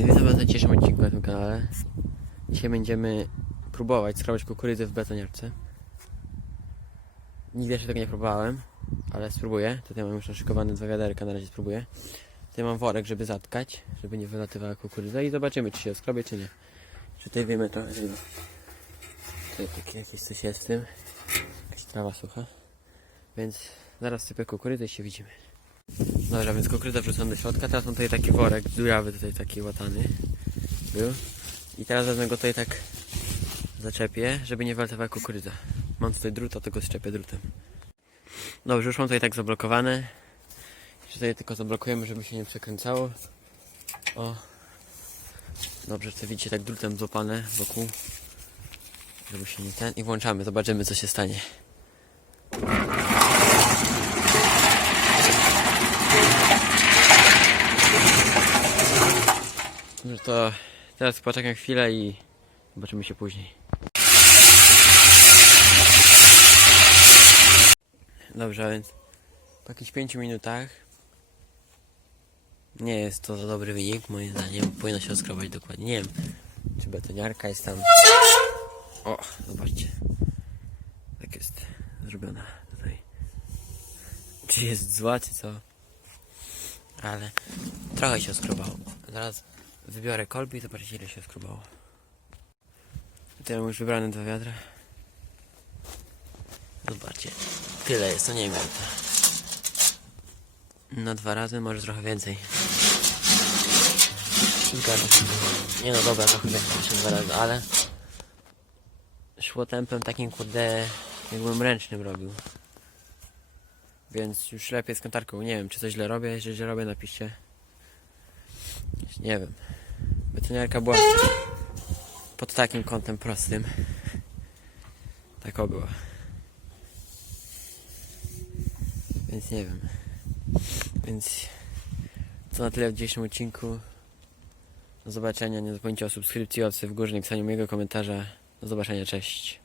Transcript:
Witam Was na dzisiejszym odcinku na tym kanale. Dzisiaj będziemy próbować skrawać kukurydzę w betoniarce. Nigdy jeszcze tego nie próbowałem, ale spróbuję. Tutaj mam już naszykowane dwa wiaderka, na razie spróbuję. Tutaj mam worek, żeby zatkać, żeby nie wylatywała kukurydza i zobaczymy, czy się skrobie, czy nie. Czy tutaj wiemy trochę, że tutaj takie jakieś coś jest w tym. Jakaś trawa sucha. Więc zaraz sypię kukurydzę i się widzimy. Dobra, więc kukurydzę wrzucam do środka. Teraz mam tutaj taki worek, dziurawy tutaj taki łatany był. I teraz wezmę go tutaj tak zaczepię, żeby nie wylatywała kukurydza. Mam tutaj drut, a tego szczepię drutem. Dobrze, już mam tutaj tak zablokowane. Jeszcze Tutaj tylko zablokujemy, żeby się nie przekręcało. O. Dobrze, to widzicie tak drutem złapane wokół. Żeby się nie ten. I włączamy, zobaczymy co się stanie. Dobrze, to teraz poczekam chwilę i zobaczymy się później. Dobrze, a więc po jakichś 5 minutach nie jest to za dobry wynik, moim zdaniem. Powinno się oskrobać dokładnie. Nie wiem, czy betoniarka jest tam. O, zobaczcie. Tak jest zrobiona tutaj. Czy jest zła, czy co? Ale trochę się skrobało. Zaraz wybiorę kolby i zobaczycie ile się skrobało. Tutaj już wybrane dwa wiadra. Zobaczcie. Tyle jest, to nie wiem. Na dwa razy, może trochę więcej. Nie no dobra, trochę więcej niż dwa razy, ale szło tempem takim kurde jakbym ręcznym robił. Więc już lepiej z kantarką. Nie wiem, czy coś źle robię. Jeżeli źle robię, napiszcie. Nie wiem. Betoniarka była pod takim kątem prostym. Tak o była. Więc nie wiem. Więc to na tyle w dzisiejszym odcinku. Do zobaczenia. Nie zapomnijcie o subskrypcji, o w górze napisaniu mojego komentarza. Do zobaczenia. Cześć.